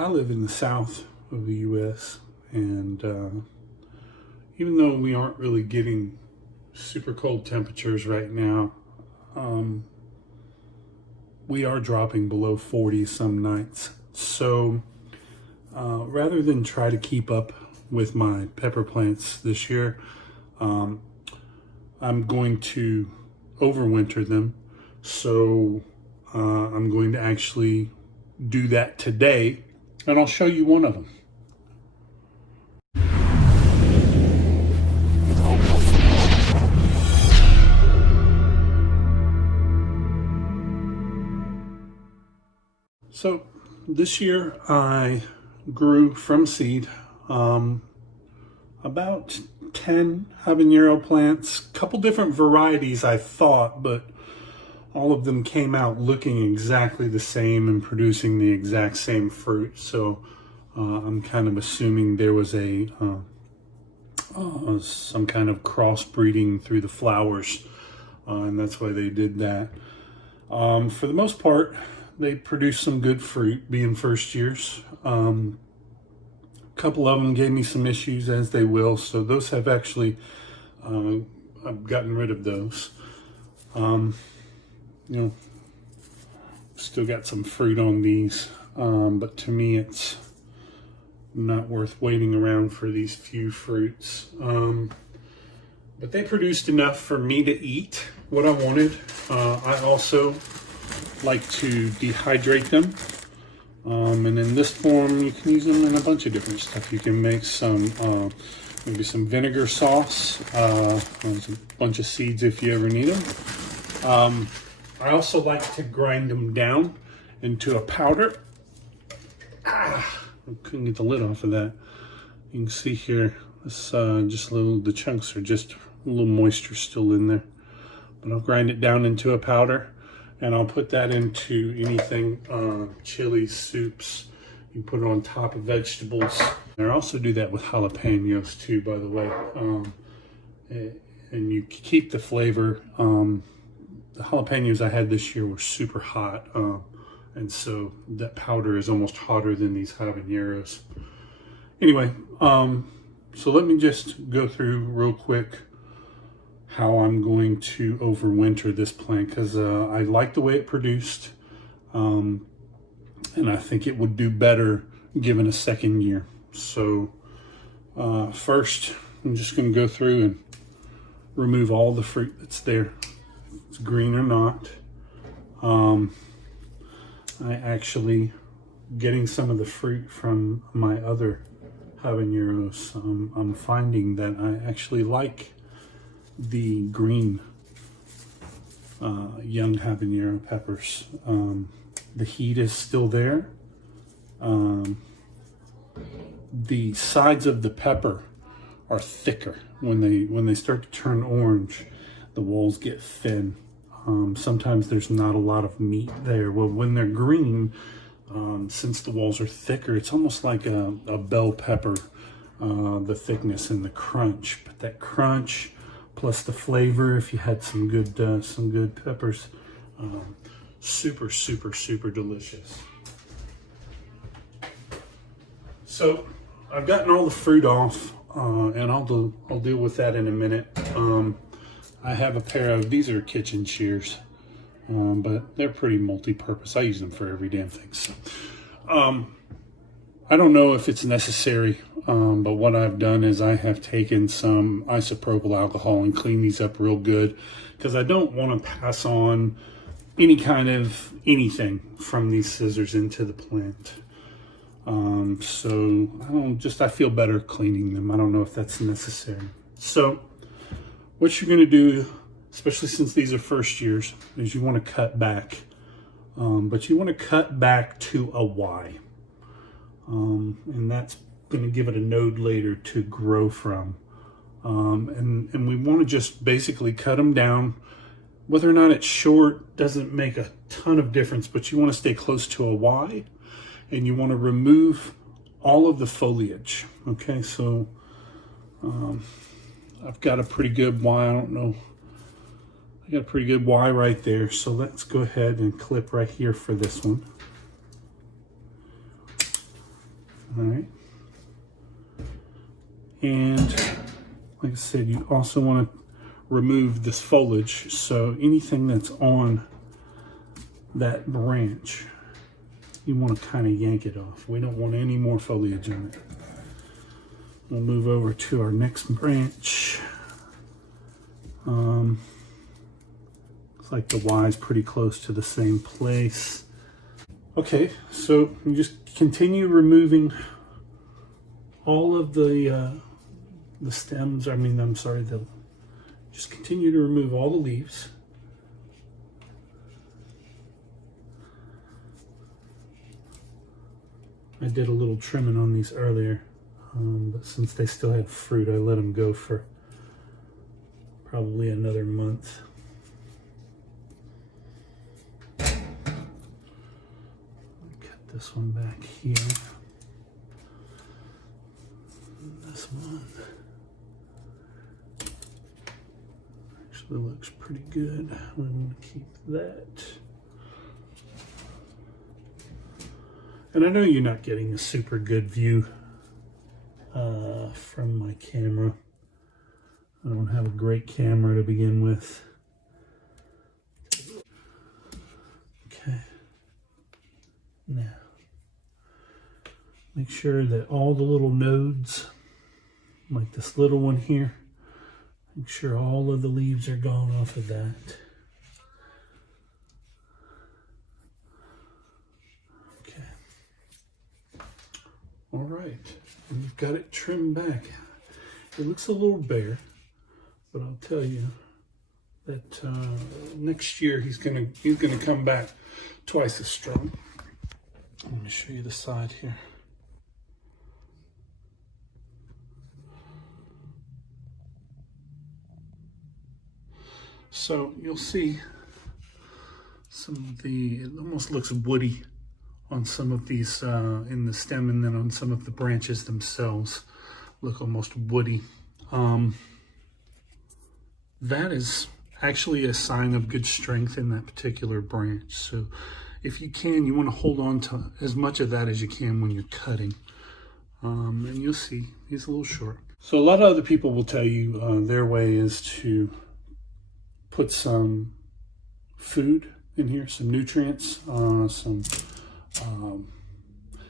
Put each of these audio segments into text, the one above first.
I live in the south of the U.S. and even though we aren't really getting super cold temperatures right now, we are dropping below 40 some nights. So rather than try to keep up with my pepper plants this year, I'm going to overwinter them. So I'm going to actually do that today, and I'll show you one of them. So this year I grew from seed about 10 habanero plants, couple different varieties I thought, but all of them came out looking exactly the same and producing the exact same fruit. So I'm kind of assuming there was a some kind of crossbreeding through the flowers, and that's why they did that. For the most part, they produced some good fruit, being first years. A couple of them gave me some issues, as they will, so those have actually, I've gotten rid of those. You know, still got some fruit on these, but to me it's not worth waiting around for these few fruits. But they produced enough for me to eat what I wanted. I also like to dehydrate them, and in this form you can use them in a bunch of different stuff. You can make some maybe some vinegar sauce, there's a bunch of seeds if you ever need them. I also like to grind them down into a powder. I couldn't get the lid off of that. You can see here, this just the chunks are just a little moisture still in there, but I'll grind it down into a powder, and I'll put that into anything, chili, soups. You can put it on top of vegetables. And I also do that with jalapenos too, by the way. And you keep the flavor. The jalapenos I had this year were super hot, and so that powder is almost hotter than these habaneros. Anyway, so let me just go through real quick how I'm going to overwinter this plant, because I like the way it produced, and I think it would do better given a second year. So first, I'm just going to go through and remove all the fruit that's there. It's green or not. I actually getting some of the fruit from my other habaneros. I'm finding that I actually like the green young habanero peppers. The heat is still there. The sides of the pepper are thicker. When they start to turn orange, the walls get thin. Sometimes there's not a lot of meat there. Well, when they're green, since the walls are thicker, it's almost like a bell pepper, the thickness and the crunch. But that crunch plus the flavor, if you had some good peppers, super, super, super delicious. So I've gotten all the fruit off, and I'll deal with that in a minute. I have a pair of, these are kitchen shears, but they're pretty multi-purpose. I use them for every damn thing. So, I don't know if it's necessary, but what I've done is I have taken some isopropyl alcohol and cleaned these up real good, because I don't want to pass on any kind of anything from these scissors into the plant. So I feel better cleaning them. I don't know if that's necessary. So what you're going to do, especially since these are first years, is you want to cut back. But you want to cut back to a Y. And that's going to give it a node later to grow from. And we want to just basically cut them down. Whether or not it's short doesn't make a ton of difference, but you want to stay close to a Y, and you want to remove all of the foliage. Okay, so I've got a pretty good Y. I don't know. I got a pretty good Y right there. So let's go ahead and clip right here for this one. All right. And like I said, you also want to remove this foliage. So anything that's on that branch, you want to kind of yank it off. We don't want any more foliage on it. We'll move over to our next branch. Looks like the Y is pretty close to the same place. Okay, so you just continue removing all of the stems. Just continue to remove all the leaves. I did a little trimming on these earlier, but since they still had fruit, I let them go for probably another month. Cut this one back here. This one actually looks pretty good. I'm going to keep that. And I know you're not getting a super good view from my camera. I don't have a great camera to begin with. Okay. Now, make sure that all the little nodes, like this little one here, make sure all of the leaves are gone off of that. All right, and you've got it trimmed back. It looks a little bare, but I'll tell you that next year he's gonna come back twice as strong. Let me show you the side here. So you'll see some of it almost looks woody on some of these in the stem, and then on some of the branches themselves look almost woody. That is actually a sign of good strength in that particular branch. So if you can, you want to hold on to as much of that as you can when you're cutting. And you'll see he's a little short. So a lot of other people will tell you their way is to put some food in here, some nutrients,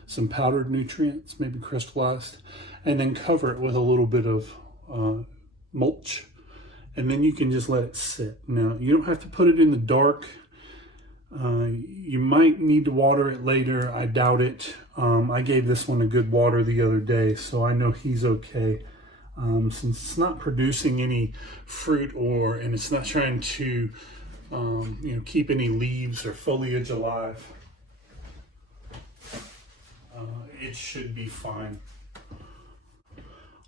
some powdered nutrients, maybe crystallized, and then cover it with a little bit of mulch, and then you can just let it sit. Now, you don't have to put it in the dark. You might need to water it later. I doubt it. I gave this one a good water the other day, so I know he's okay. Since it's not producing any fruit and it's not trying to keep any leaves or foliage alive, it should be fine.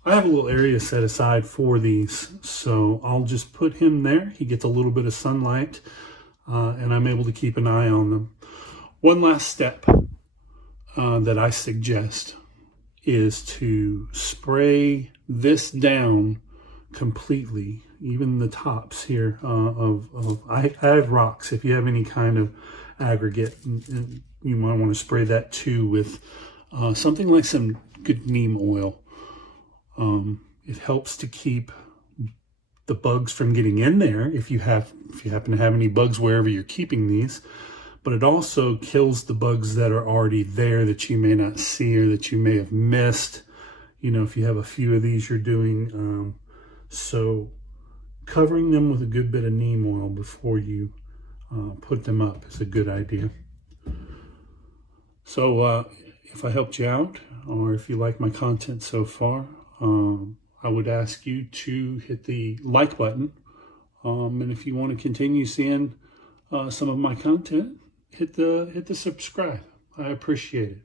I have a little area set aside for these, so I'll just put him there. He gets a little bit of sunlight, and I'm able to keep an eye on them. One last step that I suggest is to spray this down completely, even the tops here I have rocks. If you have any kind of aggregate, you might want to spray that too with something like some good neem oil. It helps to keep the bugs from getting in there if you happen to have any bugs wherever you're keeping these, but it also kills the bugs that are already there that you may not see or that you may have missed, if you have a few of these you're doing. So covering them with a good bit of neem oil before you put them up is a good idea. So if I helped you out, or if you like my content so far, I would ask you to hit the like button. And if you want to continue seeing some of my content, hit the subscribe. I appreciate it.